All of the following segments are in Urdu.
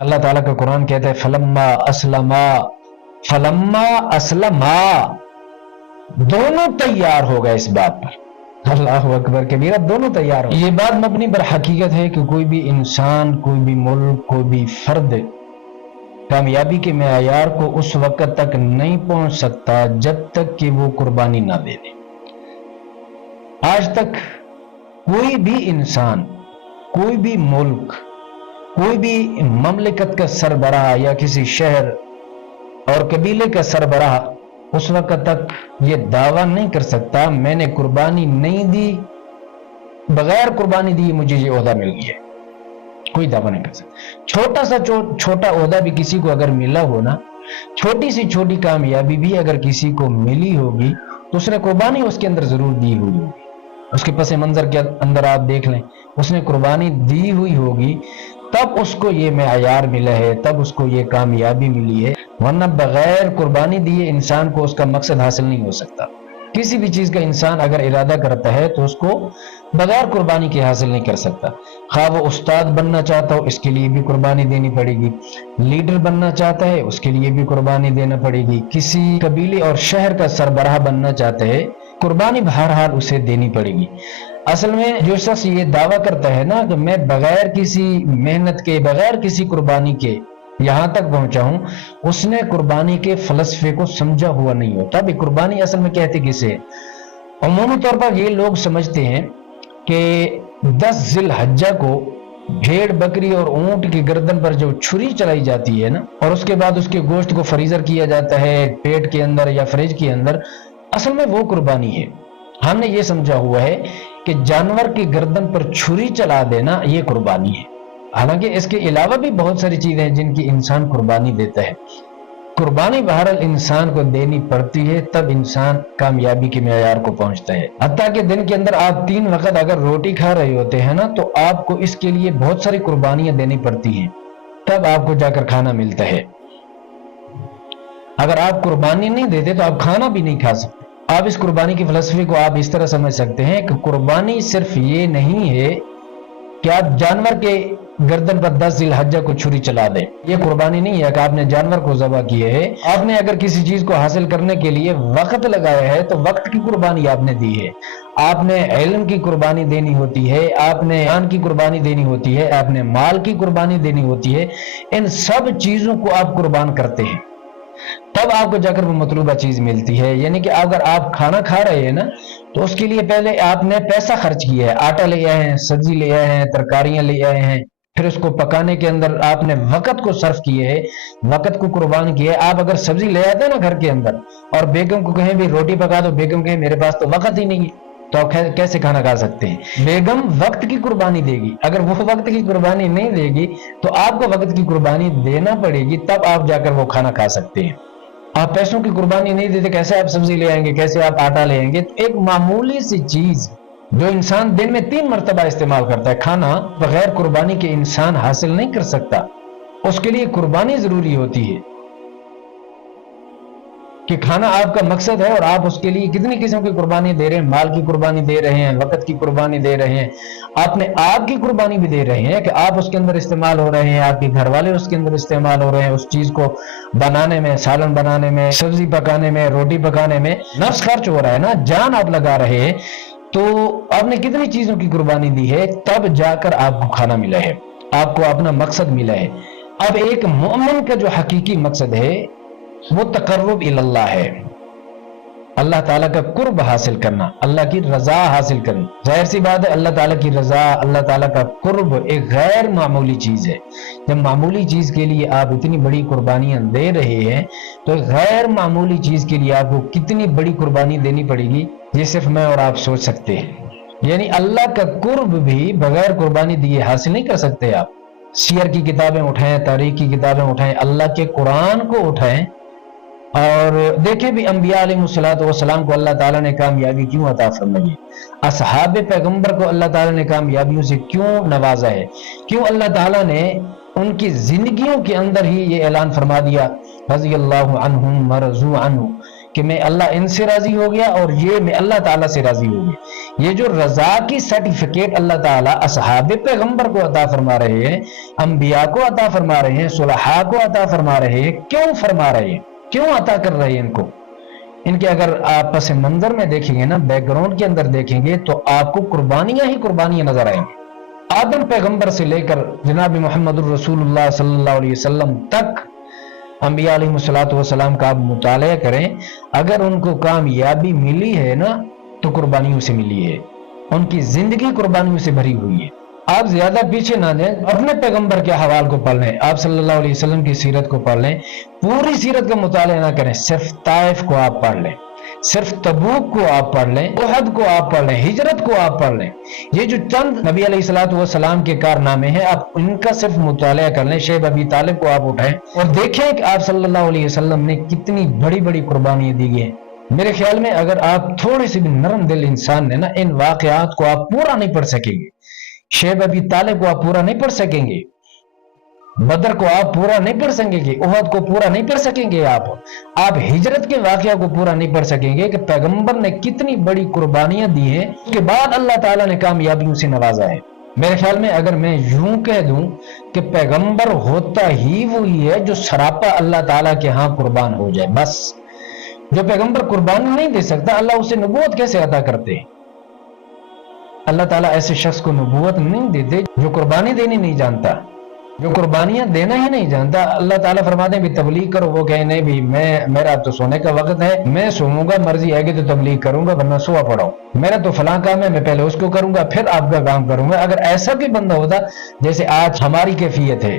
اللہ تعالیٰ کا قرآن کہتا ہے فلما اسلما دونوں تیار ہو گئے اس بات پر، اللہ اکبر کبیرہ، دونوں تیار ہو۔ یہ بات مبنی بر حقیقت ہے کہ کوئی بھی انسان، کوئی بھی ملک، کوئی بھی فرد کامیابی کے معیار کو اس وقت تک نہیں پہنچ سکتا جب تک کہ وہ قربانی نہ دے دے۔ آج تک کوئی بھی انسان، کوئی بھی ملک، کوئی بھی مملکت کا سربراہ یا کسی شہر اور قبیلے کا سربراہ اس وقت تک یہ دعویٰ نہیں کر سکتا میں نے قربانی نہیں دی، بغیر قربانی دی مجھے یہ عہدہ مل گیا، کوئی دعویٰ نہیں کر سکتا۔ چھوٹا سا چھوٹا عہدہ بھی کسی کو اگر ملا ہو نا، چھوٹی سی چھوٹی کامیابی بھی اگر کسی کو ملی ہوگی تو اس نے قربانی اس کے اندر ضرور دی ہوئی ہوگی۔ اس کے پس منظر کے اندر آپ دیکھ لیں، اس نے قربانی دی ہوئی ہوگی، تب اس کو یہ معیار ملا ہے، تب اس کو یہ کامیابی ملی ہے، ورنہ بغیر قربانی دیے انسان کو اس کا مقصد حاصل نہیں ہو سکتا۔ کسی بھی چیز کا انسان اگر ارادہ کرتا ہے تو اس کو بغیر قربانی کے حاصل نہیں کر سکتا۔ خواہ وہ استاد بننا چاہتا ہو، اس کے لیے بھی قربانی دینی پڑے گی، لیڈر بننا چاہتا ہے اس کے لیے بھی قربانی دینا پڑے گی، کسی قبیلے اور شہر کا سربراہ بننا چاہتا ہے قربانی بہرحال اسے دینی پڑے گی۔ اصل میں جو شخص یہ دعویٰ کرتا ہے نا کہ میں بغیر کسی محنت کے، بغیر کسی قربانی کے یہاں تک پہنچا ہوں، اس نے قربانی کے فلسفے کو سمجھا ہوا نہیں ہوتا۔ بھی قربانی اصل میں کہتے کسے؟ عمومی طور پر یہ لوگ سمجھتے ہیں کہ 10 ذی الحجہ کو بھیڑ، بکری اور اونٹ کی گردن پر جو چھری چلائی جاتی ہے نا، اور اس کے بعد اس کے گوشت کو فریزر کیا جاتا ہے پیٹ کے اندر یا فریج کے اندر، اصل میں وہ قربانی ہے۔ ہم نے یہ سمجھا ہوا ہے کہ جانور کی گردن پر چھری چلا دینا یہ قربانی ہے، حالانکہ اس کے علاوہ بھی بہت ساری چیزیں ہیں جن کی انسان قربانی دیتا ہے۔ قربانی بہرحال انسان کو دینی پڑتی ہے، تب انسان کامیابی کے معیار کو پہنچتا ہے۔ حتیٰ کہ دن کے اندر آپ 3 وقت اگر روٹی کھا رہے ہوتے ہیں نا، تو آپ کو اس کے لیے بہت ساری قربانیاں دینی پڑتی ہیں، تب آپ کو جا کر کھانا ملتا ہے۔ اگر آپ قربانی نہیں دیتے تو آپ کھانا بھی نہیں کھا سکتے۔ آپ اس قربانی کی فلسفے کو آپ اس طرح سمجھ سکتے ہیں کہ قربانی صرف یہ نہیں ہے کہ آپ جانور کے گردن پر 10 ذی الحجہ کو چھری چلا دیں، یہ قربانی نہیں ہے کہ آپ نے جانور کو ذبح کیے ہے۔ آپ نے اگر کسی چیز کو حاصل کرنے کے لیے وقت لگایا ہے تو وقت کی قربانی آپ نے دی ہے۔ آپ نے علم کی قربانی دینی ہوتی ہے، آپ نے جان کی قربانی دینی ہوتی ہے، آپ نے مال کی قربانی دینی ہوتی ہے۔ ان سب چیزوں کو آپ قربان کرتے ہیں، تب آپ کو جا کر وہ مطلوبہ چیز ملتی ہے۔ یعنی کہ اگر آپ کھانا کھا رہے ہیں نا، تو اس کے لیے پہلے آپ نے پیسہ خرچ کیا ہے، آٹا لے آئے ہیں، سبزی لے آئے ہیں، ترکاریاں لے آئے ہیں، پھر اس کو پکانے کے اندر آپ نے وقت کو صرف کیے ہے، وقت کو قربان کیے ہے۔ آپ اگر سبزی لے آتے ہیں نا گھر کے اندر اور بیگم کو کہیں بھی روٹی پکا دو، بیگم کہیں میرے پاس تو وقت ہی نہیں ہے، تو آپ کیسے کھانا کھا سکتے ہیں؟ بیگم وقت کی قربانی دے گی، اگر وہ وقت کی قربانی نہیں دے گی تو آپ کو وقت کی قربانی دینا پڑے گی، تب آپ جا کر وہ کھانا کھا سکتے ہیں۔ آپ پیسوں کی قربانی نہیں دیتے، کیسے آپ سبزی لے آئیں گے، کیسے آپ آٹا لے آئیں گے؟ تو ایک معمولی سی چیز جو انسان دن میں 3 مرتبہ استعمال کرتا ہے، کھانا بغیر قربانی کے انسان حاصل نہیں کر سکتا، اس کے لیے قربانی ضروری ہوتی ہے کہ کھانا آپ کا مقصد ہے اور آپ اس کے لیے کتنی قسم کی قربانی دے رہے ہیں، مال کی قربانی دے رہے ہیں، وقت کی قربانی دے رہے ہیں، آپ نے آپ کی قربانی بھی دے رہے ہیں کہ آپ اس کے اندر استعمال ہو رہے ہیں، آپ کے گھر والے اس کے اندر استعمال ہو رہے ہیں، اس چیز کو بنانے میں، سالن بنانے میں، سبزی پکانے میں، روٹی پکانے میں نفس خرچ ہو رہا ہے نا، جان آپ لگا رہے ہیں، تو آپ نے کتنی چیزوں کی قربانی دی ہے، تب جا کر آپ کو کھانا ملا ہے، آپ کو اپنا مقصد ملا ہے۔ اب ایک مومن کا جو حقیقی مقصد ہے وہ تقرب اللہ ہے، اللہ تعالیٰ کا قرب حاصل کرنا، اللہ کی رضا حاصل کرنا۔ ظاہر سی بات ہے اللہ تعالیٰ کی رضا، اللہ تعالیٰ کا قرب ایک غیر معمولی چیز ہے۔ جب معمولی چیز کے لیے آپ اتنی بڑی قربانیاں دے رہے ہیں تو غیر معمولی چیز کے لیے آپ کو کتنی بڑی قربانی دینی پڑے گی، یہ صرف میں اور آپ سوچ سکتے ہیں۔ یعنی اللہ کا قرب بھی بغیر قربانی دیے حاصل نہیں کر سکتے۔ آپ سیر کی کتابیں اٹھائیں، تاریخ کی کتابیں اٹھائیں، اللہ کے قرآن کو اٹھائیں اور دیکھیں بھی انبیاء علیہ السلام کو اللہ تعالیٰ نے کامیابی کیوں عطا فرمائی، اصحاب پیغمبر کو اللہ تعالیٰ نے کامیابیوں سے کیوں نوازا ہے، کیوں اللہ تعالیٰ نے ان کی زندگیوں کے اندر ہی یہ اعلان فرما دیا رضی اللہ عنہم ورضوا عنہ کہ میں اللہ ان سے راضی ہو گیا اور یہ میں اللہ تعالیٰ سے راضی ہو گیا۔ یہ جو رضا کی سرٹیفکیٹ اللہ تعالیٰ اصحاب پیغمبر کو عطا فرما رہے ہیں، انبیاء کو عطا فرما رہے ہیں، صلحاء کو عطا فرما رہے ہیں، کیوں فرما رہے ہیں، کیوں عطا کر رہے ہیں ان کو؟ ان کے اگر آپ پس منظر میں دیکھیں گے نا، بیک گراؤنڈ کے اندر دیکھیں گے تو آپ کو قربانیاں ہی قربانیاں نظر آئیں گی۔ آدم پیغمبر سے لے کر جناب محمد الرسول اللہ صلی اللہ علیہ وسلم تک انبیاء علیہ الصلوۃ والسلام کا آپ مطالعہ کریں، اگر ان کو کامیابی ملی ہے نا تو قربانیوں سے ملی ہے، ان کی زندگی قربانیوں سے بھری ہوئی ہے۔ آپ زیادہ پیچھے نہ دیں، اپنے پیغمبر کے حوال کو پڑھ لیں، آپ صلی اللہ علیہ وسلم کی سیرت کو پڑھ لیں، پوری سیرت کا مطالعہ نہ کریں، صرف طائف کو آپ پڑھ لیں، صرف تبوک کو آپ پڑھ لیں، احد کو آپ پڑھ لیں، ہجرت کو آپ پڑھ لیں۔ یہ جو چند نبی علیہ الصلوۃ والسلام کے کارنامے ہیں، آپ ان کا صرف مطالعہ کر لیں۔ شیخ ابی طالب کو آپ اٹھائیں اور دیکھیں کہ آپ صلی اللہ علیہ وسلم نے کتنی بڑی بڑی قربانیاں دی ہیں۔ میرے خیال میں اگر آپ تھوڑے سے بھی نرم دل انسان نے نا، ان واقعات کو آپ پورا نہیں پڑھ سکیں گے۔ شیخ ابی طالب کو آپ پورا نہیں پڑھ سکیں گے، بدر کو آپ پورا نہیں پڑھ سکیں گے، احد کو پورا نہیں پڑھ سکیں گے، آپ ہجرت کے واقعہ کو پورا نہیں پڑھ سکیں گے کہ پیغمبر نے کتنی بڑی قربانیاں دی ہیں، اس کے بعد اللہ تعالیٰ نے کامیابیوں سے نوازا ہے۔ میرے خیال میں اگر میں یوں کہہ دوں کہ پیغمبر ہوتا ہی وہی ہے جو سراپا اللہ تعالیٰ کے ہاں قربان ہو جائے، بس۔ جو پیغمبر قربانی نہیں دے سکتا، اللہ اسے نبوت کیسے عطا کرتے ہیں؟ اللہ تعالیٰ ایسے شخص کو نبوت نہیں دیتے جو قربانی دینی نہیں جانتا، جو قربانیاں دینا ہی نہیں جانتا۔ اللہ تعالیٰ فرماتے ہیں بھی تبلیغ کرو، وہ کہیں نہیں بھی میرا تو سونے کا وقت ہے، میں سوؤں گا، مرضی آئے گی تو تبلیغ کروں گا ورنہ سوا پڑاؤں، میرا تو فلاں کام ہے، میں پہلے اس کو کروں گا پھر آپ کا کام کروں گا۔ اگر ایسا بھی بندہ ہوتا جیسے آج ہماری کیفیت ہے،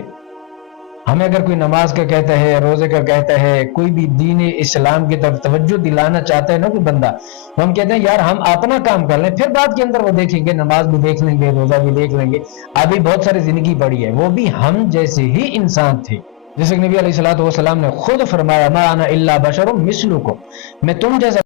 ہمیں اگر کوئی نماز کا کہتا ہے، روزے کا کہتا ہے، کوئی بھی دین اسلام کی طرف توجہ دلانا چاہتا ہے نا کوئی بندہ، تو ہم کہتے ہیں یار ہم اپنا کام کر لیں، پھر بعد کے اندر وہ دیکھیں گے، نماز بھی دیکھ لیں گے، روزہ بھی دیکھ لیں گے، ابھی بہت ساری زندگی پڑی ہے۔ وہ بھی ہم جیسے ہی انسان تھے، جیسے کہ نبی علیہ الصلوۃ والسلام نے خود فرمایا ما انا الا بشر مثلکم، میں تم جیسا